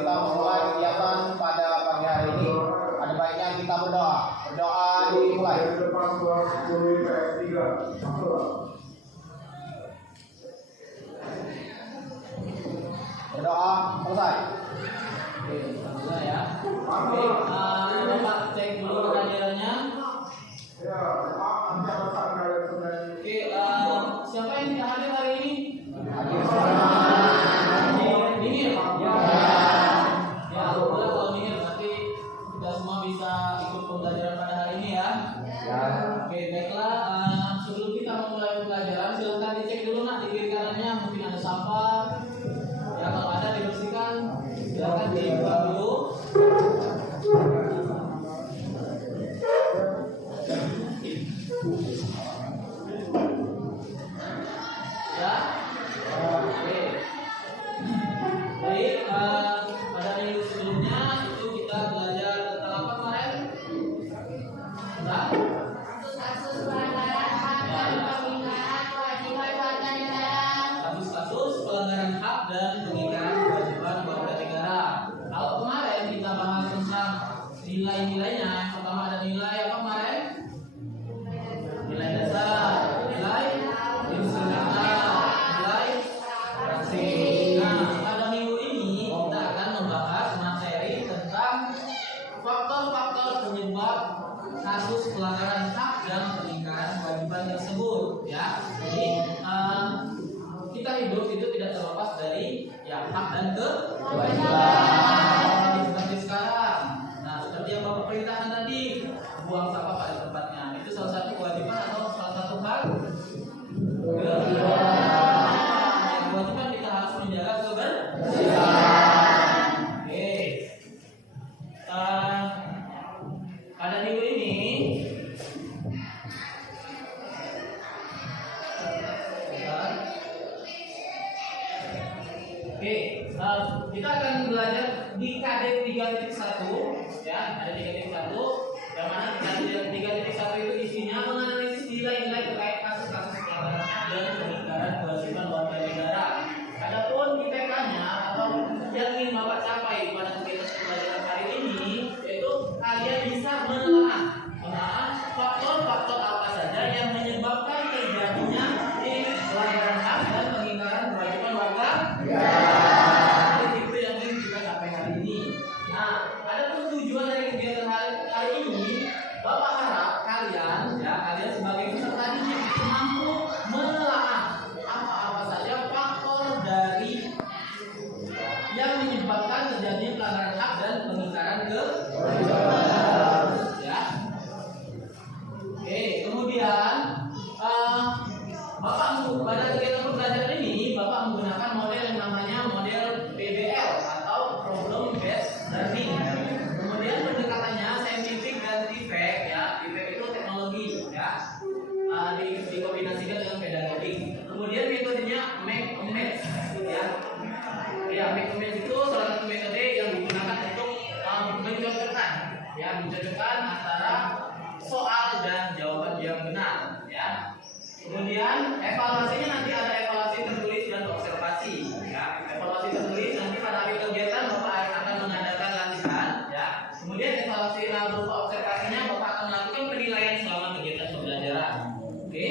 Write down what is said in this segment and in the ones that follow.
kita memulai kegiatan pada pagi hari ini, ada baiknya kita berdoa. Berdoa dimulai. Berdoa selesai. Oke, alhamdulillah ya. Oke, Bapak cek dulu kehadirannya. Oke, siapa yang tidak hadir hari ini? Nihir. Ya, alhamdulillah kalau Nihir nanti kita semua bisa ikut pembelajaran pada hari ini ya. Oke, baiklah. Sebelum kita memulai pembelajaran, silakan dicek dulu nak di kiri kanannya mungkin ada sampah. Ya, kalau ada dibersihkan. Silakan dibuang dulu. Ya. Oke. Baik, pada minggu sebelumnya itu kita belajar tentang apa kemarin? Tentang kasus-kasus pelanggaran hak dan pengingkaran kewajiban warga negara. Kasus-kasus pelanggaran hak dan pengingkaran kewajiban warga negara. Kalau kemarin kita bahas tentang nilai-nilainya, yang pertama ada nilai apa kemarin? Nilai dasar, nilai instrumental, nilai praksi. Nah, pada minggu ini kita akan membahas materi tentang faktor-faktor penyebab kasus pelanggaran hak dan pengingkaran kewajiban tersebut. Ya, jadi kita hidup itu tidak terlepas dari ya hak dan kewajiban. Seperti sekarang. Nah, seperti yang Bapak perintahkan tadi, buang sampah pada tempatnya. Itu salah satu kewajiban atau salah satu hak? Kewajiban kita harus menjaga kebersihan. Oke. Pada minggu ini kita akan belajar di KD 3.1 ya, ada 3.1 yang mana KD 3.1 itu isinya menganalisis nilai-nilai terkait kasus-kasus pelanggaran hak dan pengingkaran kewajiban warga negara. Adapun IPK-nya atau yang ingin Bapak capai pada kegiatan pembelajaran hari ini yaitu kalian bisa menelaah faktor-faktor apa saja yang menyebabkan terjadinya pelanggaran hak dan pengingkaran kewajiban warga negara. Kalian sebagai peserta didik itu mampu menelaah apa-apa saja faktor dari yang menyebabkan terjadinya pelanggaran hak dan pengingkaran kewajiban. Ya. Oke, kemudian Bapak pada kegiatan pembelajaran ini Bapak menggunakan model yang namanya model PBL atau Problem Based Learning. Kemudian pendekatannya saintifik dan efek ya. Efek itu teknologi ya. Dikombinasikan dengan pedagogik. Kemudian metodenya make ya. Ya, make itu salah satu metode yang digunakan untuk mencocokkan ya, mencocokkan antara soal dan jawaban yang benar ya. Kemudian evaluasinya nanti ada evaluasi tertulis dan observasi ya. Evaluasi tertulis nanti pada akhir kegiatan Bapak akan mengadakan latihan ya. Kemudian evaluasi berupa observasinya Bapak akan melakukan penilaian selama kegiatan pembelajaran. Oke.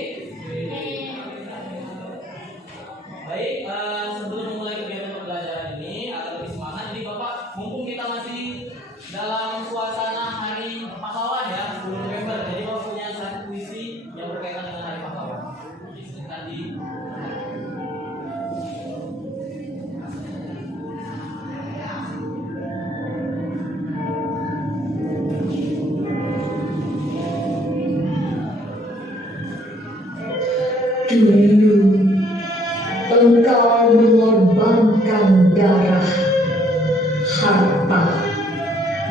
Baik, sebelum memulai kegiatan pembelajaran ini agar lebih semangat, jadi Bapak mumpung kita masih dalam suasana Hari Pahlawan ya, 10 November. Jadi Bapak punya satu puisi yang berkaitan dengan Hari Pahlawan. Silakan di Dulu engkau mengorbankan darah, harta,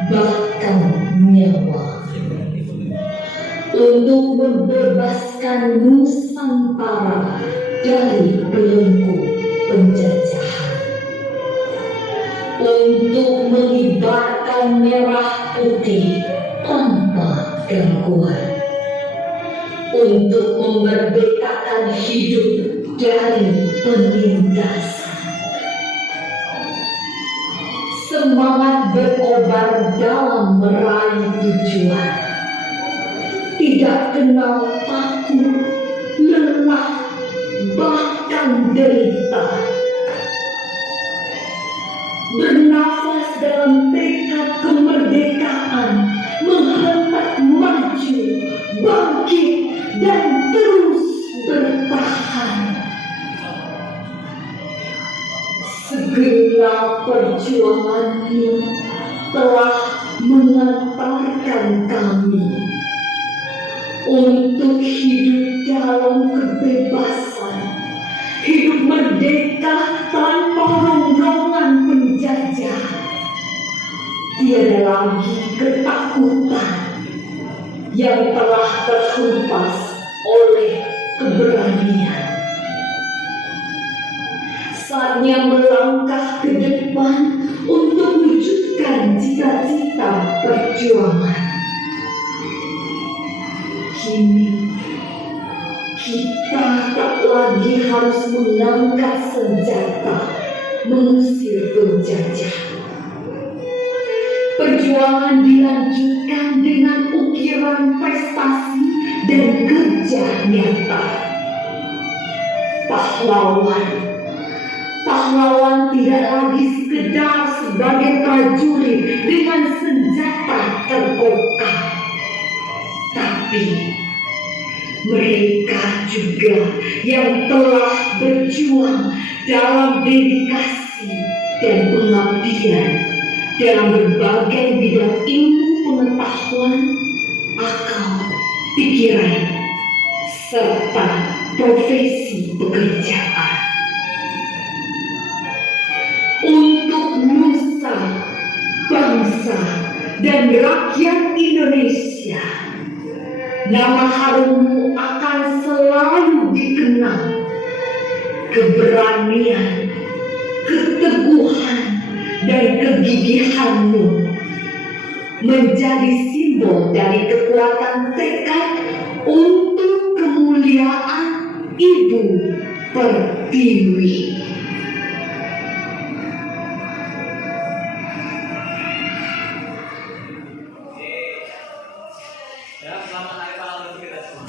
bahkan nyawa untuk membebaskan Nusantara dari belenggu penjajahan, untuk mengibarkan merah putih tanpa gangguan, untuk memerdekakan hidup dari penindasan. semangat berobar dalam meraih tujuan. Tidak kenal takut, lelah, bahkan derita. Bernafas dalam tekad kemerdekaan, menghentak maju, bangkit, dan terus bertahan. Segenap perjuangannya telah mengantarkan kami untuk hidup dalam kebebasan, hidup merdeka tanpa rongrongan penjajah. Tiada lagi ketakutan yang telah terhempas oleh keberanian. Saatnya melangkah ke depan untuk wujudkan cita-cita perjuangan. Kini kita tak lagi harus mengangkat senjata mengusir penjajah. Perjuangan dilanjutkan dengan ukiran prestasi dan kerja nyata. Pahlawan tidak lagi sekedar sebagai prajurit dengan senjata terkokat, tapi mereka juga yang telah berjuang dalam dedikasi dan pengabdian dalam berbagai bidang ilmu pengetahuan, akal, pikiran, serta profesi pekerjaan. Untuk nusa, bangsa, dan rakyat Indonesia, nama harummu akan selalu dikenang. Keberanian, keteguhan, dan kegigihanmu menjadi simbol dari kekuatan tekad untuk kemuliaan Ibu Pertiwi. Ya, selamat hari pahlawan bagi kita semua.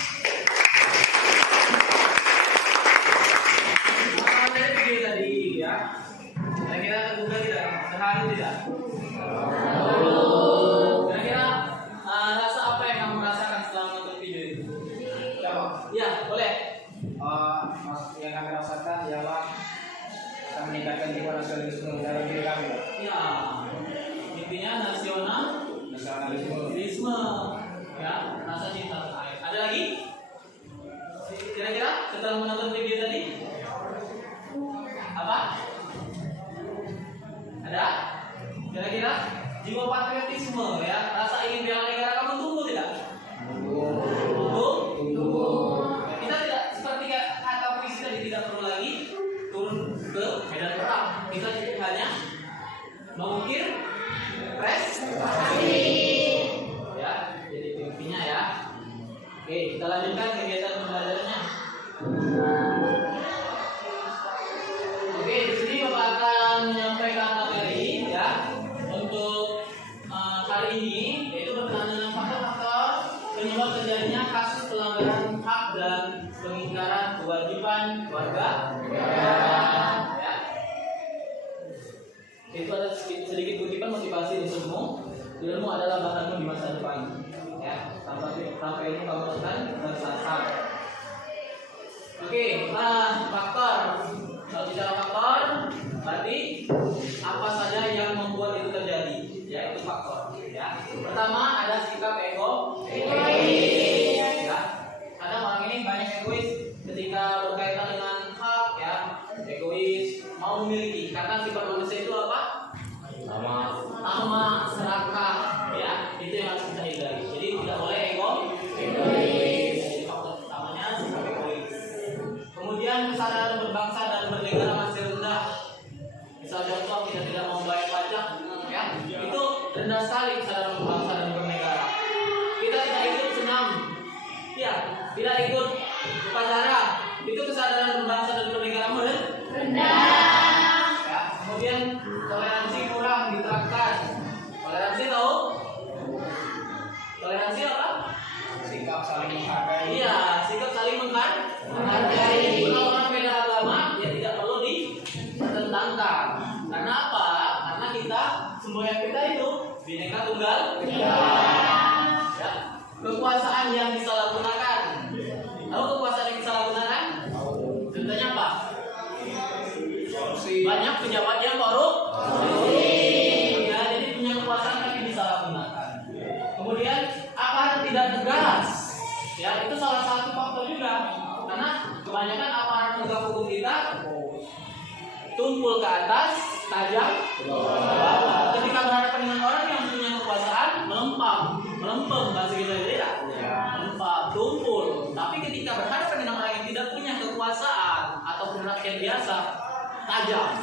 Dari video tadi ya, kira-kira tergugah tidak? Terharu tidak? Kira-kira rasa apa yang kamu rasakan setelah menonton video itu? Ya, boleh. Yang kami rasakan ialah akan meningkatkan jiwa nasionalisme dalam diri kami. Ya, intinya nasionalisme, ya, rasa cinta tanah air. Ada lagi? Kira-kira setelah menonton video tadi? Apa? Ada? Kira-kira jiwa patriotisme, ya, rasa ingin bela negara kamu tumbuh tidak? Tumbuh. Kita tidak seperti kata puisi tadi, tidak perlu lagi turun ke medan perang. Kita hanya mengukir prestasi. Ya, jadi intinya ya. Oke, kita lanjutkan kegiatan pembelajarannya. Oke, di sini Bapak akan menyampaikan materi ya untuk hari ini, yaitu berkenaan dengan faktor-faktor penyebab terjadinya kasus pelanggaran hak dan pengingkaran kewajiban warga negara. Ya. Itu ada sedikit kutipan motivasi untukmu. Ilmu adalah bahanmu di masa depan. Ya, sampai ini kamu akan bersasar. Oke, faktor. Kalau bicara faktor, berarti apa saja yang membuat itu terjadi? Ya, itu faktor. Ya, pertama ada sikap egois. Ya, kadang orang ini banyak egois ketika berkaitan dengan hak. Ya, egois, mau memiliki. Karena sifat manusia itu apa? Tamak, serakah. Ya, itu yang harus kita hindari. Jadi tidak boleh egois. Jadi faktor pertamanya sikap egois. Kemudian kesadaran berbangsa dan bernegara masih rendah. Misal contoh kita tidak mau bayar pajak, ya, itu rendah sekali kesadaran berbangsa dan bernegara. Kita tidak ikut senam, ya, tidak ikut upacara, itu kesadaran berbangsa dan bernegara rendah. Ya, kemudian toleransi kurang diterapkan. kita itu Bhinneka Tunggal Ika. Ya. Kekuasaan yang disalahgunakan. Tahu kekuasaan yang disalahgunakan? Contohnya apa? Banyak pejabat yang korup. Ya, jadi punya kekuasaan tapi disalahgunakan. Kemudian aparat tidak tegas. Ya, itu salah satu faktor juga. Karena kebanyakan aparat penegak hukum kita tumpul ke atas, tajam ke bawah. Ketika berhadapan dengan orang yang punya kekuasaan, melempem bahasa kita tidak? Melempem, tumpul. Tapi ketika berhadapan dengan orang yang tidak punya kekuasaan ataupun rakyat biasa, tajam.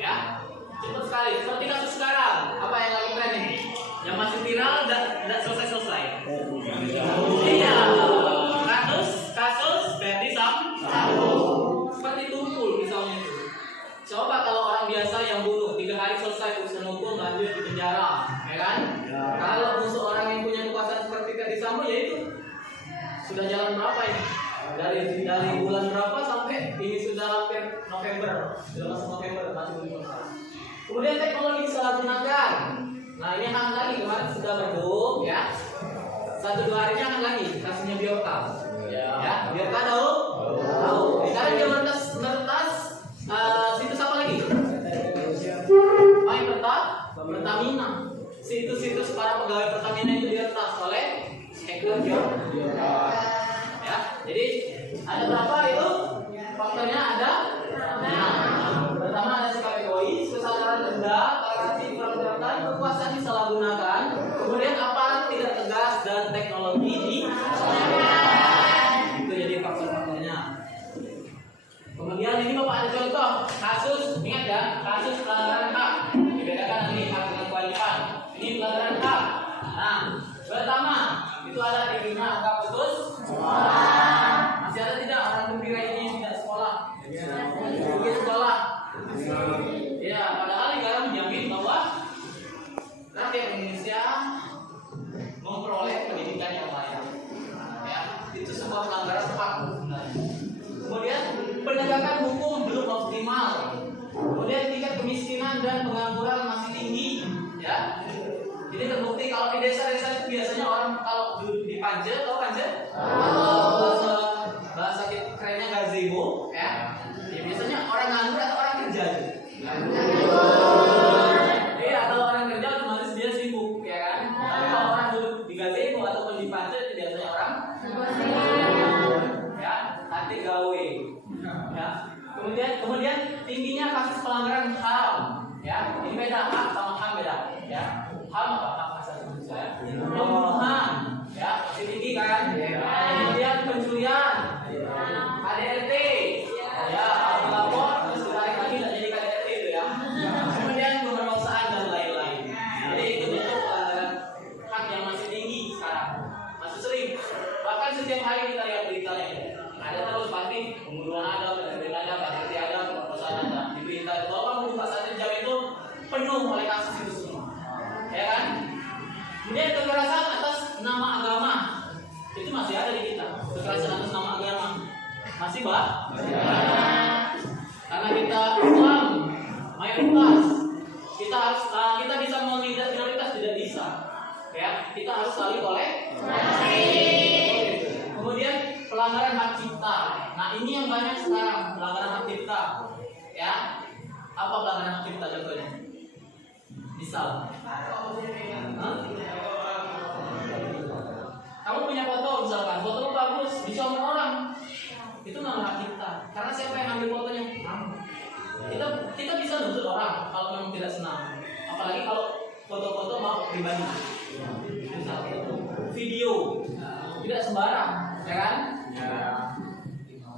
Ya, cepat sekali. Seperti kasus sekarang, apa yang lagi tren ini? Yang masih viral dan tidak selesai-selesai. Iya, kasus Verdi Sambo. Seperti tumpul misalnya itu. Coba kalau orang biasa yang bunuh 3 hari selesai urusan hukum, lanjut di penjara, ya kan? Kalau musuh orang yang punya kekuasaan seperti Verdi Sambo, yaitu sudah jalan berapa ini? Dari bulan berapa sampai ini sudah hampir November, sudah masuk November masih belum selesai. Kemudian teknologi disalahgunakan. Nah ini akan lagi kemarin sudah berdum ya. 1-2 harinya akan lagi kasusnya Biorka. Ya, Biorka tahu? Sekarang dia meretas situs apa lagi? Pertamina. Situs-situs para pegawai Pertamina itu diretas oleh hacker Biorka. Ya, jadi ada berapa itu? Faktornya ada. Pertama ada sikap egois, kesadaran rendah, toleransi kurang berkenan, kekuasaan disalahgunakan, kemudian aparat tidak tegas dan teknologi disalahgunakan. Itu jadi faktor-faktornya. Kemudian ini Bapak ada contoh kasus, ingat ya, kasus pelanggaran HAM. Dibedakan nanti hak dengan kewajiban. Ini pelanggaran HAM. Nah, pertama itu ada dirinya anggap putus. Masih ada tidak orang gembira ini yang tidak sekolah? Mungkin sekolah. Ya, padahal negara menjamin bahwa rakyat Indonesia memperoleh pendidikan yang layak. Ya, itu sebuah pelanggaran HAM sebenarnya. Kemudian penegakan hukum belum optimal. Kemudian tingkat kemiskinan dan pengangguran masih tinggi. Ya. Jadi terbukti kalau di desa-desa itu biasanya orang kalau di Panje, tahu Panje? Bahasa kerennya gazebo, ya. Biasanya orang nganggur atau orang kerja. Iya, kalau orang kerja otomatis dia sibuk, ya kan? Tapi kalau orang duduk di gazebo ataupun di Panje itu biasanya orang ya, hati gawe. Ya. Kemudian tingginya kasus pelanggaran HAM. Ya, ini beda, HAM sama HAM beda. Ya. HAM apa? Hak asasi manusia. Pembunuhan, ya, masih tinggi kan? Kemudian pencurian, KDRT, ya, lapor, terus ditarik lagi tidak jadi KDRT itu ya. Kemudian pemerkosaan dan lain-lain. Jadi itu bentuk pelanggaran hak yang masih tinggi sekarang, masih sering. Bahkan setiap hari kita lihat beritanya. Ada terus pasti pembunuhan ada, KDRT ada, KDRT ada, pemerkosaan ada. Di berita itu kalau buka 1 jam itu penuh oleh kasus itu semua. Ya kan? Kemudian kekerasan atas nama agama itu masih ada di kita. Kekerasan atas nama agama masih karena kita Islam mayoritas, kita bisa memilih minoritas tidak bisa. Ya, kita harus saling toleransi. Kemudian pelanggaran hak cipta. Nah ini yang banyak sekarang pelanggaran hak cipta. Ya, apa pelanggaran hak cipta contohnya? Misal, kamu punya foto misalkan, fotomu bagus, dicontoh orang, itu nama hak cipta. Karena siapa yang ambil fotonya? Kita bisa nuntut orang kalau memang tidak senang. Apalagi kalau foto-foto mau pribadi, video, tidak sembarang, ya kan?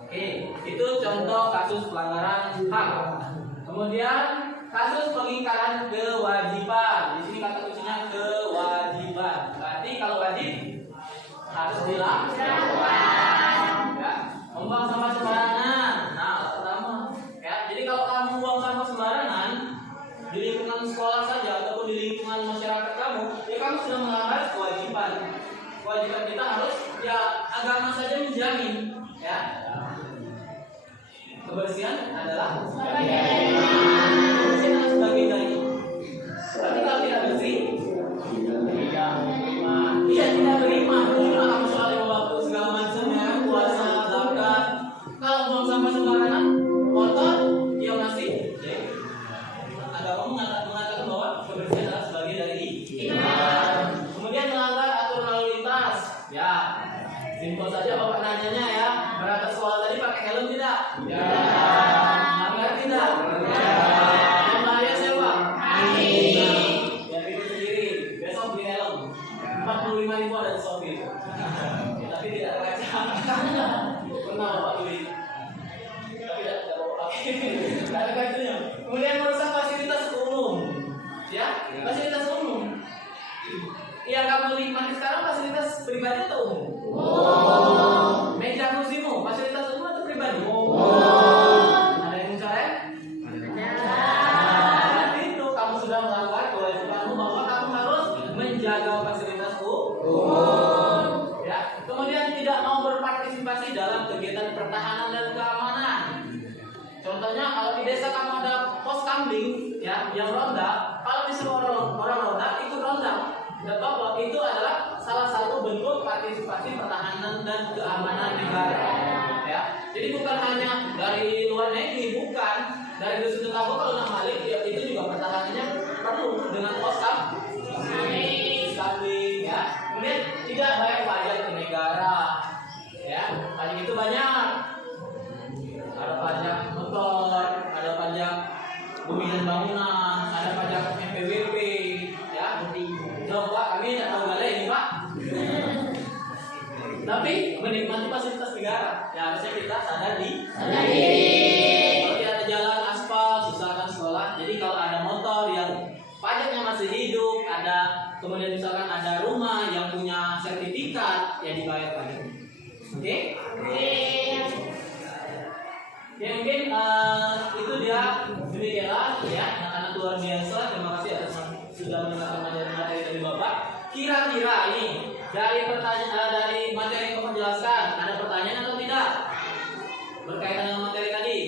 Oke, itu contoh kasus pelanggaran HAM. Kemudian kasus pengingkaran kewajiban. Di sini kata kuncinya kewajiban. Berarti kalau wajib harus dilakukan. Ya, membuang sampah sembarangan. Nah, pertama, ya. Jadi kalau kamu buang sampah sembarangan di lingkungan sekolah saja ataupun di lingkungan masyarakat kamu, ya kamu sudah melanggar kewajiban. Kewajiban kita harus, ya agama saja menjamin, ya. Kebersihan adalah sebagian dari. Tapi kalau tidak bersih, Info saja Bapak nanyanya ya, berangkat sekolah tadi pakai helm tidak? Ya. Melanggar tidak? Ya. Yang bahaya siapa? Ya pikir sendiri, besok beli helm 45.000 ada di Shopee. Ya, tapi tidak ada kaca. Pernah Bapak beli, tapi tidak bawa pakai. Tidak ada kacanya. Kemudian merusak fasilitas umum, ya fasilitas umum. Yang kamu nikmati sekarang fasilitas pribadi atau umum? Meja kursimu, fasilitas umum atau pribadi? Ada yang mencari? Ada. Itu kamu sudah melanggar kewajibanmu bahwa kamu harus menjaga fasilitas umum. Ya. Kemudian tidak mau berpartisipasi dalam kegiatan pertahanan dan keamanan. Contohnya kalau di desa kamu ada pos kambing, ya, yang ronda, kalau disuruh orang ronda ikut ronda. Dan bahwa itu adalah salah satu bentuk partisipasi pertahanan dan keamanan negara. Ya, jadi bukan hanya dari luar negeri, bukan dari dusun tetangga kalau nak balik, ya, itu juga pertahanannya perlu dengan pos kambing, ya. Kemudian tidak bayar pajak ke negara, ya. Pajak itu banyak. Ada pajak motor, ada pajak bumi dan bangunan, ada pajak NPWP, ya. Coba kami tidak tahu galak ini Pak. Tapi menikmati fasilitas negara, ya harusnya kita sadar diri. Kalau ada jalan aspal, misalkan sekolah. Jadi kalau ada motor yang pajaknya masih hidup, ada kemudian misalkan ada rumah yang punya sertifikat, ya dibayar pajak. Oke? Ya mungkin itu dia demikianlah ya anak-anak luar biasa. Terima kasih atas sudah mendengarkan materi dari Bapak. Kira-kira ini dari pertanyaan dari materi yang Bapak jelaskan ada pertanyaan atau tidak berkaitan dengan materi tadi?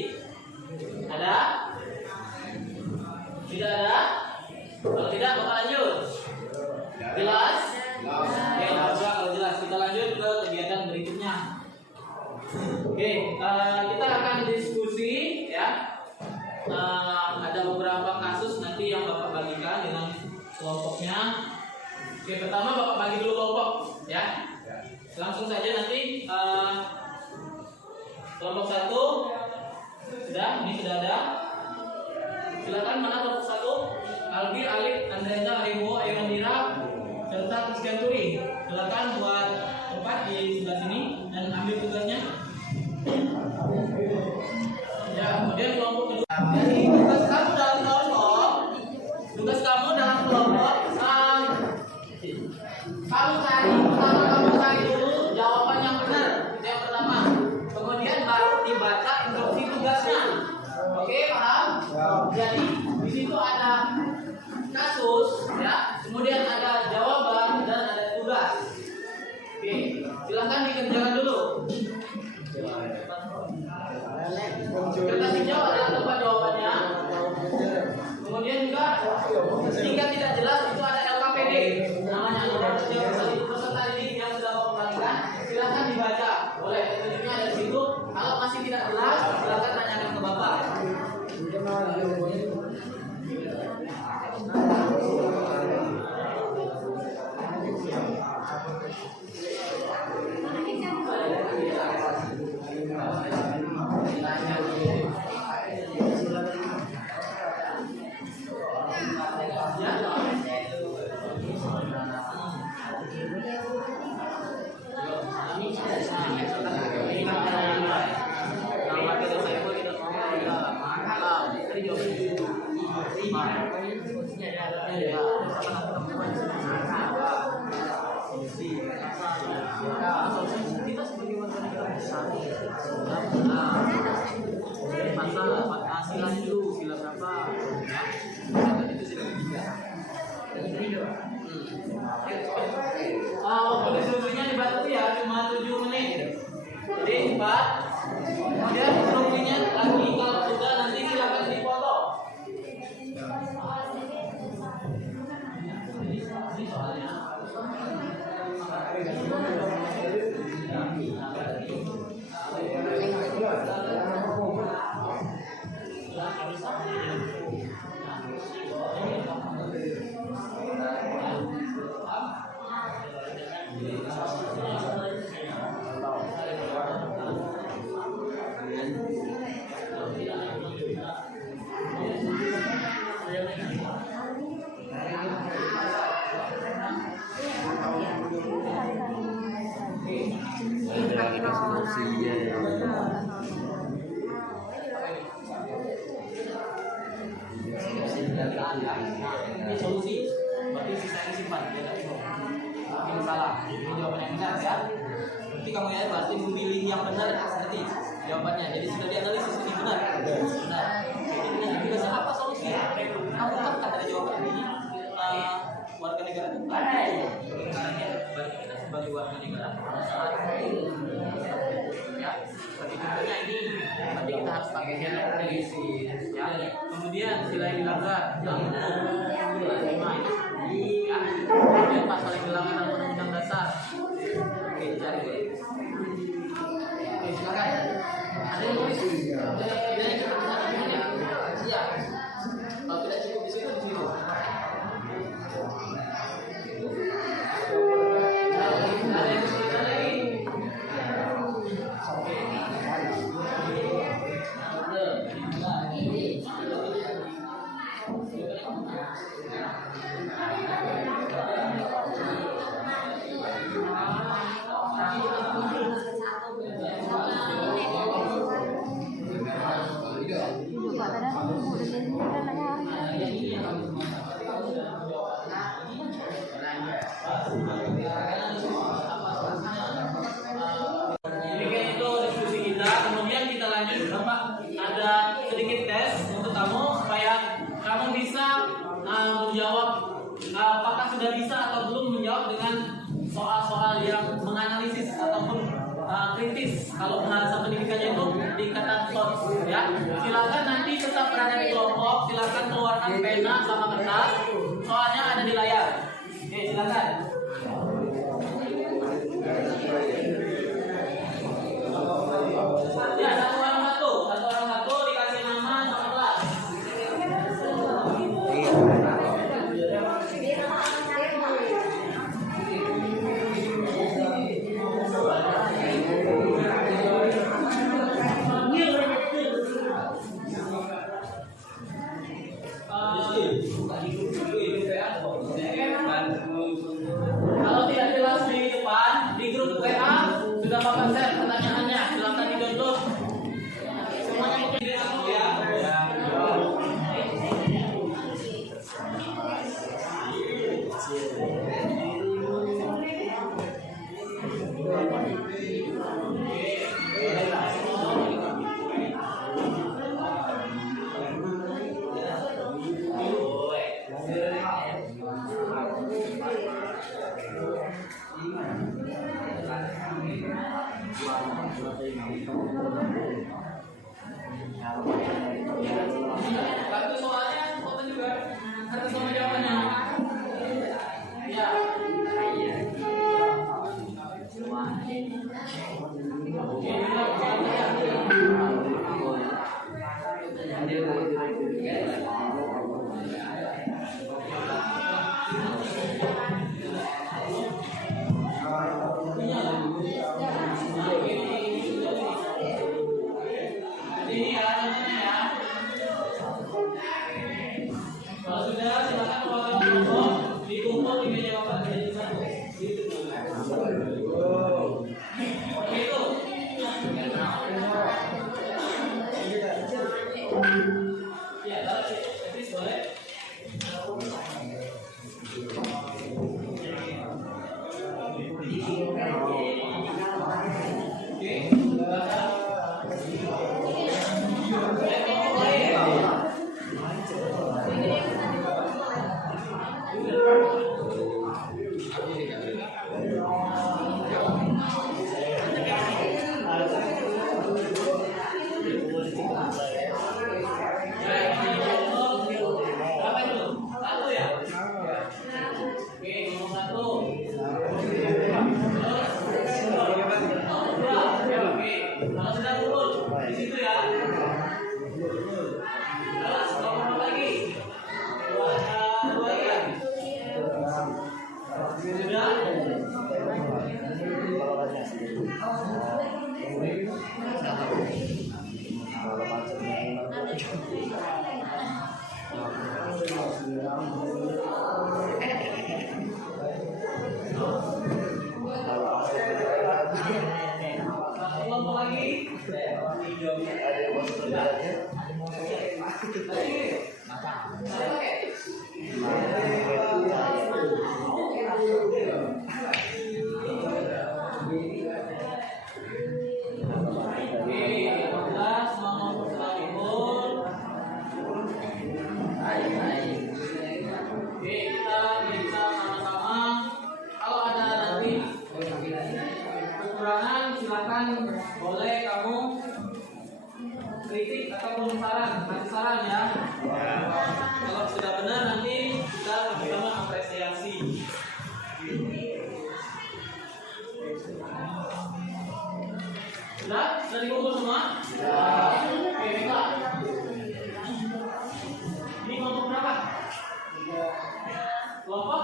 Ada? Tidak ada? Kalau tidak Bapak lanjut. Jelas? Oke, kalau jelas kita lanjut ke kegiatan berikutnya. Oke, kita akan diskusi ya. Ada beberapa kasus nanti yang Bapak bagikan dengan kelompoknya. Oke, pertama Bapak bagi dulu kelompok ya. Langsung saja nanti kelompok 1 ini sudah ada. Silakan mana kelompok 1? Albi, Alif, Andreza, Aribo, Ayondira, serta Christian Turi. Silakan buat tempat di sebelah sini dan ambil tugasnya. Ya, kemudian kelompok kedua. Jadi tugas kamu dalam kelompok, kamu cari dulu jawaban yang benar, itu yang pertama. Kemudian baru dibaca instruksi tugasnya. Oke, paham? Jadi di situ ada kasus, ya. Kemudian ada jawaban dan ada tugas. Oke, silakan dikerjakan dulu. Kertas hijau adalah tempat jawabannya. Kemudian juga jika tidak jelas itu ada LKPD namanya aturan kerja peserta didik yang sudah mengembalikan. Silakan dibaca. Boleh petunjuknya ada di situ. Kalau masih tidak jelas silakan tanyakan ke Bapak. Waktu instruksinya dibatasi ya cuma 7 menit. Jadi 4. Kemudian instruksinya lagi kalau sudah nanti silakan dipoto. Ini solusi, berarti sisanya simpan, dia tak bingung. Ini salah, ini jawaban yang benar ya. Nanti kamu ya berarti memilih yang benar nanti jawabannya. Jadi sudah dianalisis ini benar. Benar. Jadi nanti kita apa solusi? Kamu kan ada jawaban ini warga negara itu. Caranya kita sebagai warga negara ya. Seperti contohnya ini, nanti kita harus pakai helm ya. Kemudian sila yang dilanggar dalam kemudian pasal yang dilanggar dalam Undang-Undang Dasar. Oke, cari. Oke, silakan. Ada yang tulis? Iya. Kalau tidak cukup di situ, di situ. Ada yang kesulitan lagi? Demikian itu diskusi kita. Kemudian kita lanjut, Bapak. Ada sedikit tes untuk kamu supaya kamu bisa menjawab apakah sudah bisa atau belum menjawab dengan soal-soal yang menganalisis ataupun kritis. Kalau penalasan pendidikannya itu dikatakan short ya. Silakan nanti tetap berada di kelompok. Silakan keluarkan pena sama kertas. Soalnya ada di layar. Oke, silakan. Ya, satu orang satu dikasih nama sama kelas. Kalau tidak jelas di depan, di grup WA sudah Bapak share pertanyaannya, silakan di-download. Semuanya mungkin di-download ya. Kartu soalnya foto juga. Kartu sama jawabannya. Ya. Ini ya, contohnya ya. Kalau sudah, silakan keluarkan kelompok, dikumpul di meja Bapak jadi satu. Itu. Ya, taruh etis boleh. Boleh kamu kritik ataupun kasih saran ya. Kalau sudah benar nanti kita sama-sama apresiasi. Sudah dikumpul semua? Oke, Mika. Ini kelompok berapa? Kelompok?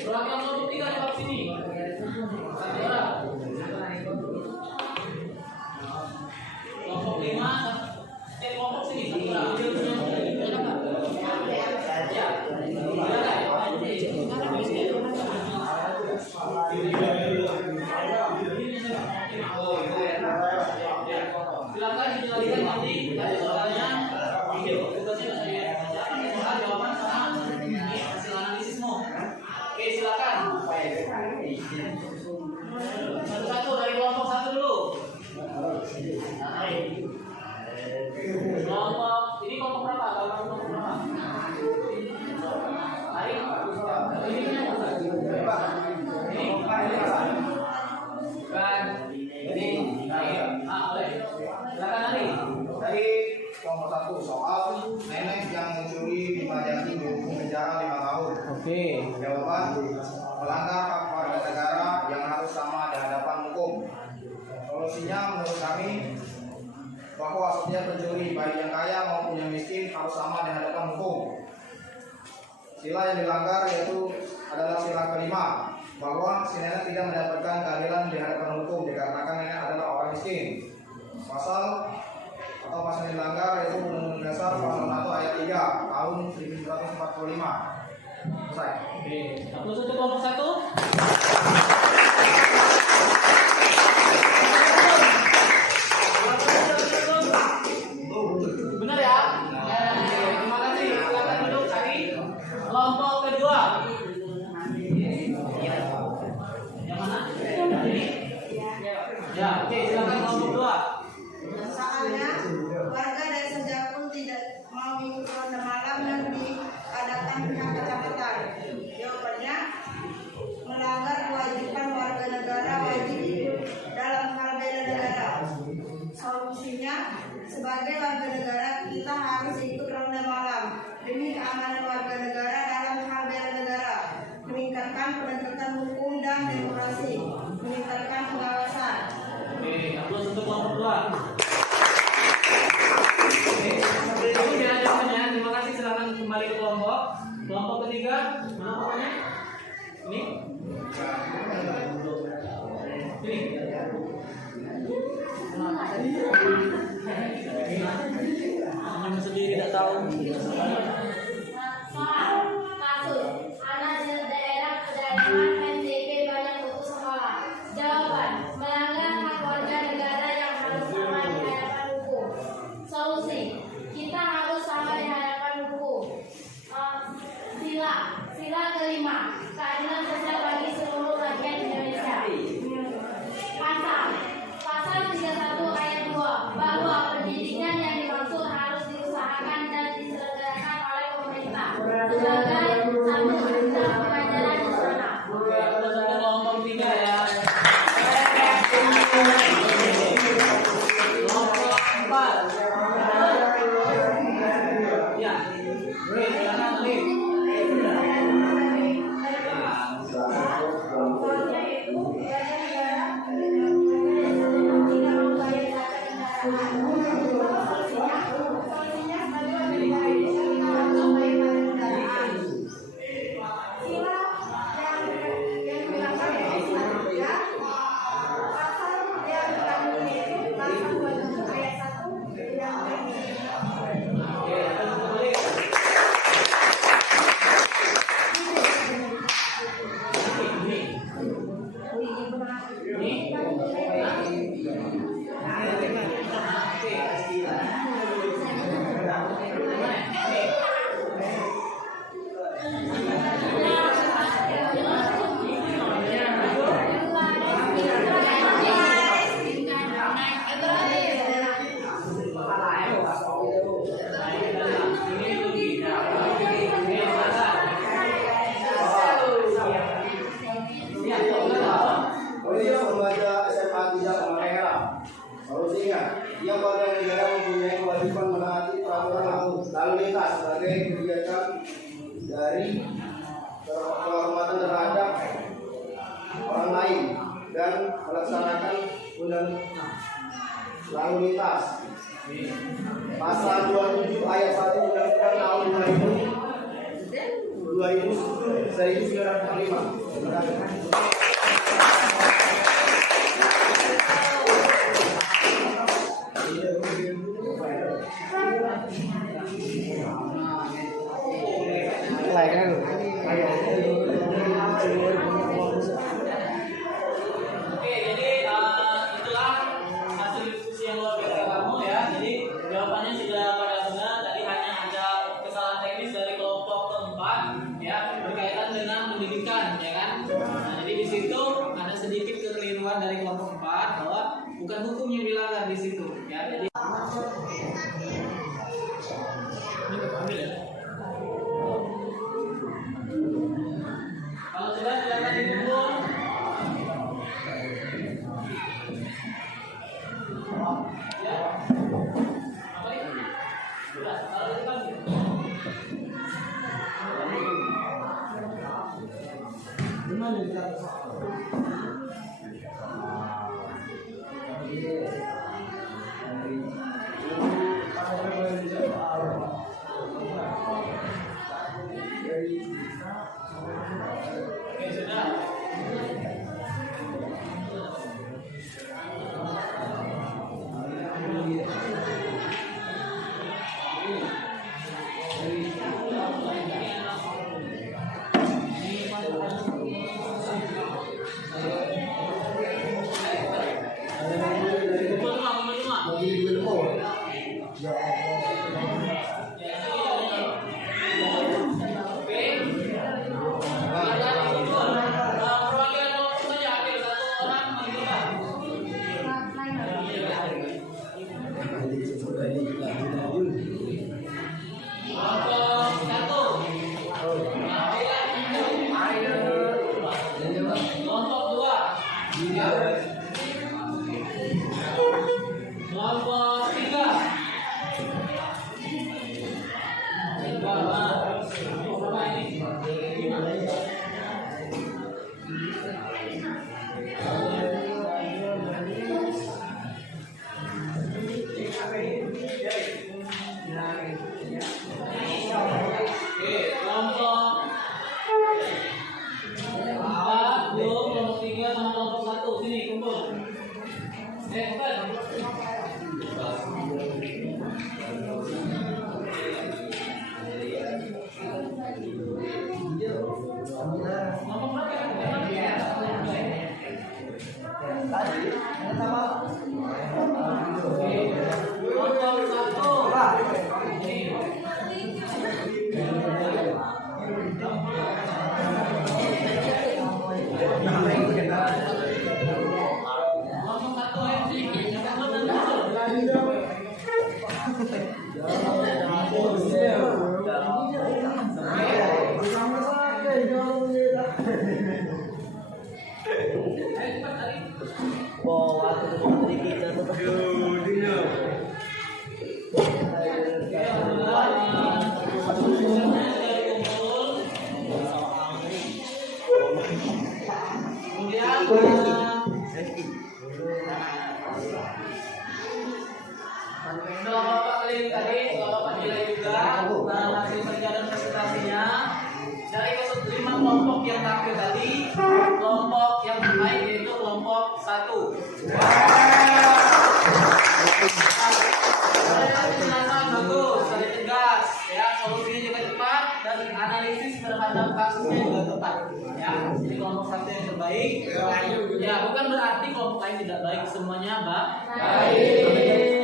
Berapa yang kelompok 3 di sini? Satu orang. Kelompok 5, kelompok sini satu orang. Silakan dijelaskan nanti soalnya video tugasnya jawaban sama hasil analisismu. Oke, silakan. Satu-satu dari kelompok 1 dulu. Kelompok ini kelompok berapa? Kelompok berapa? Hari ini Dari kelompok 1 soal nenek yang mencuri dipajaki dihukum penjara 5 tahun. Oke. Jawaban, melanggar hak warga negara yang harus sama di hadapan hukum. Solusinya menurut kami bahwa setiap pencuri baik yang kaya maupun yang miskin harus sama di hadapan hukum. Sila yang dilanggar yaitu adalah sila kelima, bahwa si nenek tidak mendapatkan keadilan di hadapan hukum dikarenakan nenek adalah orang miskin. Pasal yang dilanggar yaitu Undang-Undang Dasar Pasal 1 ayat 3 tahun 1945. Selesai. Oke. Satu kelompok 1. Benar ya? Terima kasih. Silakan duduk cari kelompok kedua. Yang mana? Ini? Ya, oke, silakan kelompok 2. Soalnya warga desa Japun tidak mau ikut ronda malam yang diadakan pihak kecamatan. Jawabannya, melanggar kewajiban warga negara wajib ikut dalam hal bela negara. Solusinya, sebagai warga negara kita harus ikut ronda malam demi keamanan warga negara dalam hal bela negara, meningkatkan penegakan hukum dan demokrasi, meningkatkan pengawasan. Oke, upload untuk kelompok 2. Oke, jawabannya. Terima kasih. Silakan kembali ke kelompok. Kelompok ketiga, mana pokoknya? Ini. Kamu sendiri tidak tahu. Soal kasus anak di daerah pedalaman NTB banyak putus sekolah. Jawaban, melanggar hak warga negara yang harus sama di hadapan hukum. Solusi, kita harus sama di hadapan hukum. Sila kelima, keadilan sosial negara mempunyai kewajiban menaati peraturan lalu lintas sebagai kebijakan dari kehormatan terhadap orang lain dan melaksanakan undang lalu lintas. Pasal 27 ayat 1 Undang-Undang tahun 1945. Oke, jadi itulah hasil diskusi yang luar biasa kamu ya. Jadi jawabannya sudah pada benar. Tadi hanya ada kesalahan teknis dari kelompok keempat ya berkaitan dengan pendidikan ya kan. Nah, jadi di situ ada sedikit kekeliruan dari kelompok keempat bahwa bukan hukum yang dilanggar di situ ya. Jadi kalau sudah silakan dikumpul. Ya. Apa ini? Sudah, taruh di depan. Oke, sudah. Kumpul semua. Kelompok 3. Berapa ini? Oke, kelompok 4, kelompok 3 sama kelompok 1 sini kumpul. Kalau Bapak keliling tadi, kalau Bapak nilai juga hasil kerja dan presentasinya dari 5 kelompok yang tampil tadi, kelompok yang terbaik yaitu kelompok 1. Penjelasan bagus, tadi tegas, ya solusinya juga cepat dan analisis terhadap kasusnya juga tepat. Ya, jadi kelompok 1 yang terbaik. Ya, bukan berarti kelompok lain tidak baik, semuanya baik.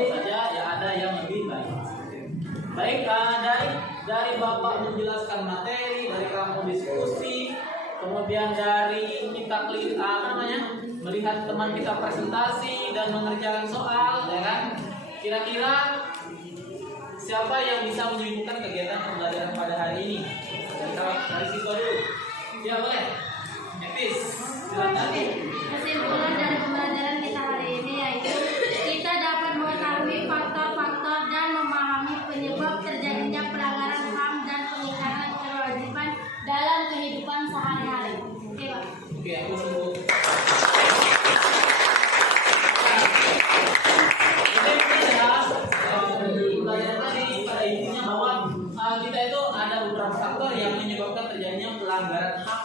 Saja ya ada yang lebih baik. Baik, dari Bapak menjelaskan materi, dari kamu diskusi, kemudian dari kita melihat teman kita presentasi dan mengerjakan soal, ya kan? Kira-kira siapa yang bisa menyebutkan kegiatan pembelajaran pada hari ini? Dari siswa dulu. Ya boleh. Etis, silakan. Kesimpulan dari pembelajaran kita hari ini yaitu kita dapat mengetahui faktor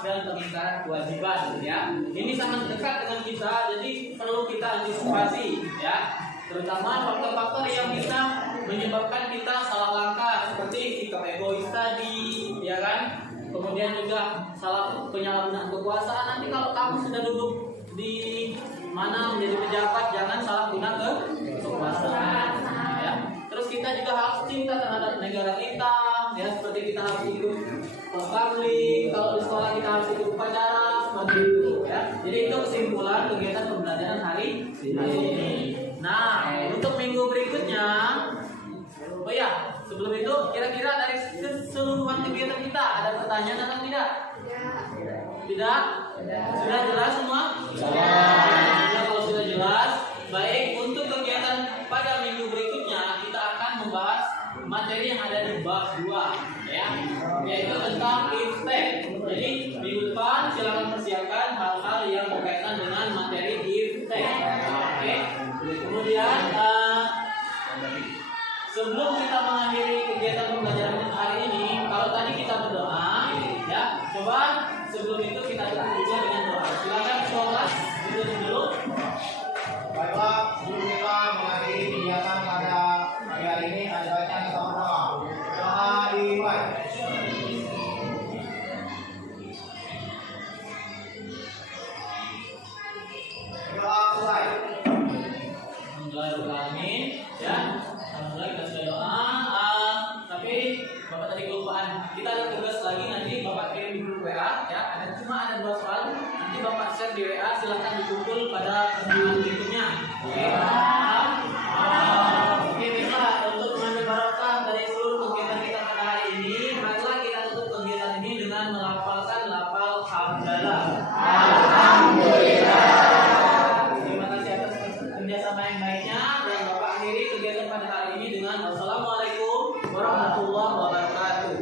dan pengingkaran kewajiban ya. Ini sangat dekat dengan kita, jadi perlu kita antisipasi ya. Terutama faktor-faktor yang bisa menyebabkan kita salah langkah seperti sikap egois tadi, ya kan? Kemudian juga salah penyalahgunaan kekuasaan. Nanti kalau kamu sudah duduk di mana menjadi pejabat, jangan salah guna kekuasaan. Ya. Terus kita juga harus cinta terhadap negara kita, ya seperti kita harus ikut poskamling, kalau di sekolah kita harus ikut upacara seperti itu. Ya. Jadi itu kesimpulan kegiatan pembelajaran hari ini. Nah, untuk minggu berikutnya, oh ya, sebelum itu kira-kira dari keseluruhan kegiatan kita ada pertanyaan atau tidak? Tidak? Sudah jelas semua? Sudah. Kalau sudah jelas, baik, untuk kegiatan pada minggu berikutnya kita akan membahas materi yang ada di bab 2 ya, yaitu tentang iftek. Jadi minggu depan silakan persiapkan hal-hal yang berkaitan dengan materi iftek. Oke. Kemudian sebelum kita mengakhiri kegiatan pembelajaran hari ini, kalau tadi kita berdoa, ya, coba sebelum itu kita tutup juga dengan doa. Silakan sholat dulu. Baiklah, sebelum kita mengakhiri kegiatan pada pagi hari ini, ada baiknya kita berdoa. Doa dimulai. Doa selesai. Alhamdulillahirrahmanirrahim. Ya, alhamdulillah kita sudah doa. Tapi Bapak tadi kelupaan. Kita ada tugas lagi, nanti Bapak kirim di grup WA. Ya, ada 2 soal. Nanti Bapak share di WA. Silahkan dikumpul pada pertemuan berikutnya. Oke. Oke, baiklah. Untuk mengambil barokah dari seluruh kegiatan kita pada hari ini, marilah kita tutup kegiatan ini dengan melafalkan lafal hamdalah. Terima kasih atas kerjasama yang baiknya, dan Bapak akhiri kegiatan pada hari ini dengan wassalamualaikum warahmatullahi wabarakatuh.